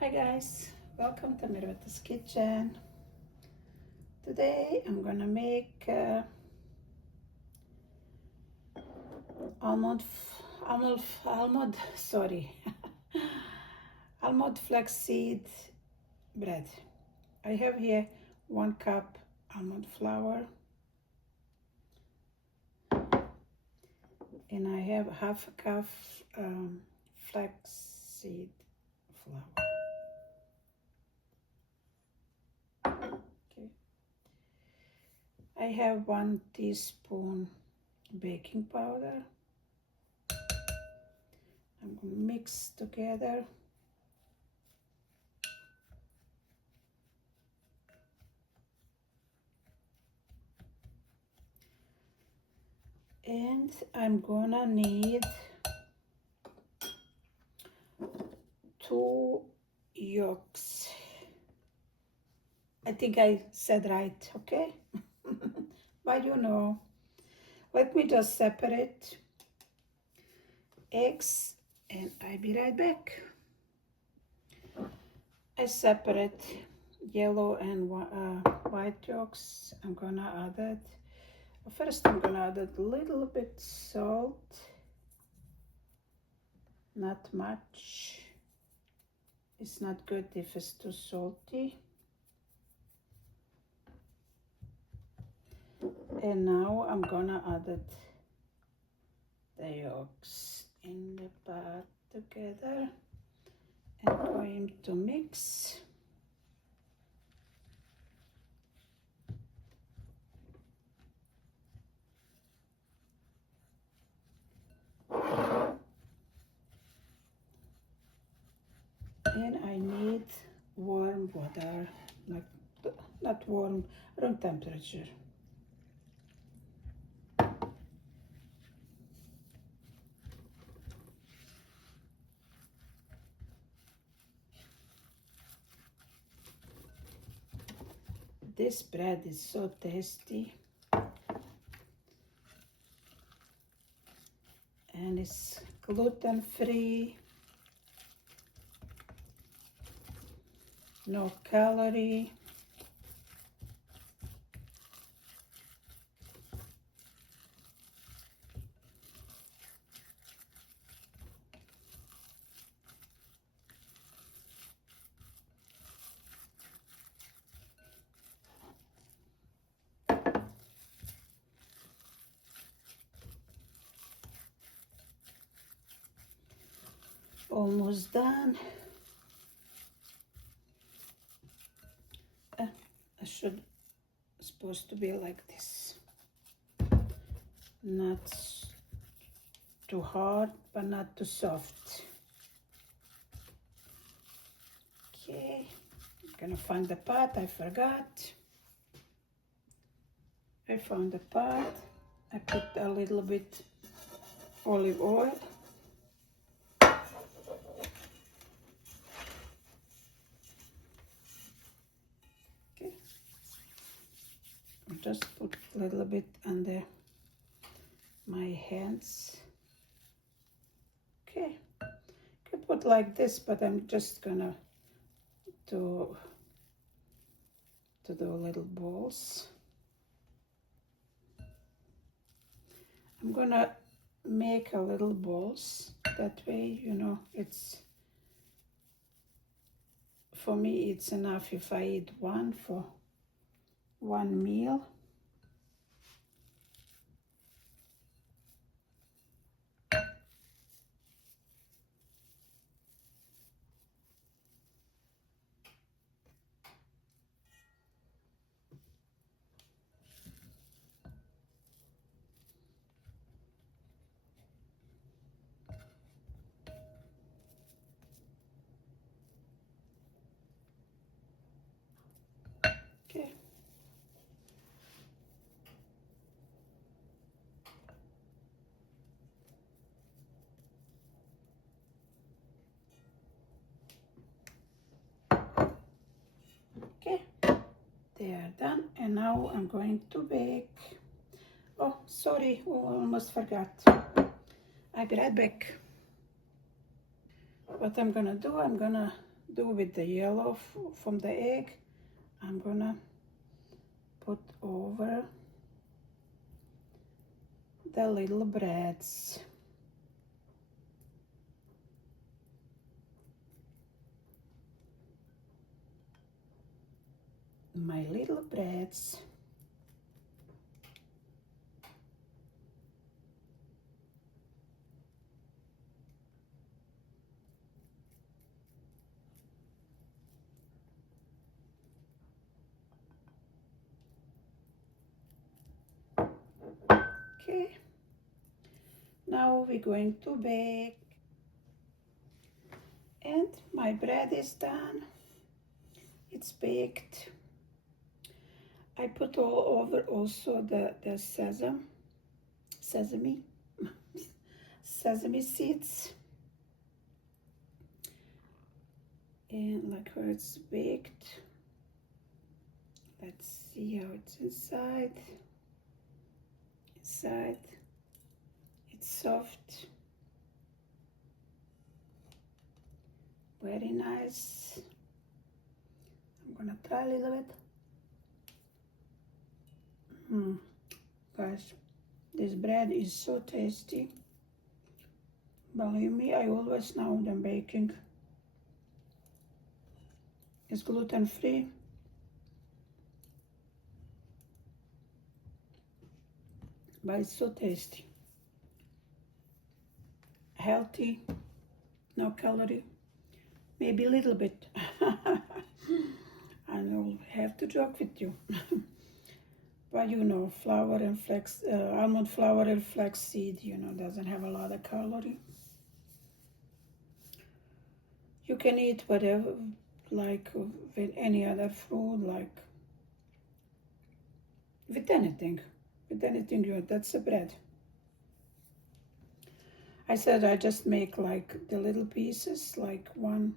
Hi guys, welcome to Mirveta's kitchen. Today I'm gonna make almond, sorry, almond flaxseed bread. I have here 1 cup almond flour, and I have half a cup flaxseed flour. Okay. I have 1 teaspoon baking powder. I'm going to mix together. And I'm gonna need 2 yolks. I think I said right, okay? But let me just separate eggs and I'll be right back. I separate yellow and white yolks. I'm gonna add it. First I'm gonna add a little bit salt, not much. It's not good if it's too salty. And now I'm gonna add the yolks in the pot together and going to mix. And I need warm water, not warm, room temperature. This bread is so tasty and it's gluten-free, no calorie. Almost done. I supposed to be like this, not too hard but not too soft. Okay, I'm gonna find the pot. I forgot. I found the pot. I put a little bit olive oil. Okay, I'll just put a little bit under my hands. Okay, you can put like this, but I'm just gonna do little balls. I'm gonna make a little balls. That way, it's, for me, it's enough if I eat one for one meal. Okay. Okay, they are done, and now I'm going to bake. Oh, sorry, almost forgot. I'll be right back. What I'm gonna do, I'm gonna do with the yellow from the egg, I'm gonna put over the little breads. My little breads. Okay, now we're going to bake. And my bread is done. It's baked. I put all over also the sesame seeds. And look how it's baked. Let's see how it's inside. Inside, it's soft. Very nice. I'm gonna try a little bit. Guys, this bread is so tasty. Believe me, I always know them baking. It's gluten-free. But it's so tasty. Healthy, no calorie. Maybe a little bit. I will have to joke with you. But you know, flour and flax, almond flour and flax seed, you know, doesn't have a lot of calorie. You can eat whatever, like with any other food, like with anything you want. That's a bread. I said I just make like the little pieces, like one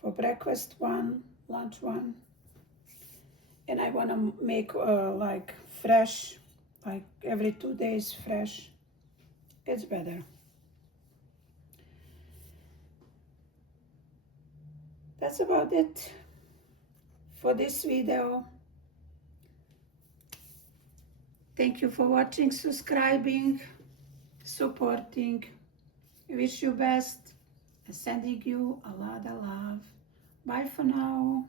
for breakfast, one lunch, one. And I want to make like fresh, like every 2 days fresh. It's better. That's about it for this video. Thank you for watching, subscribing, supporting. Wish you best and sending you a lot of love. Bye for now.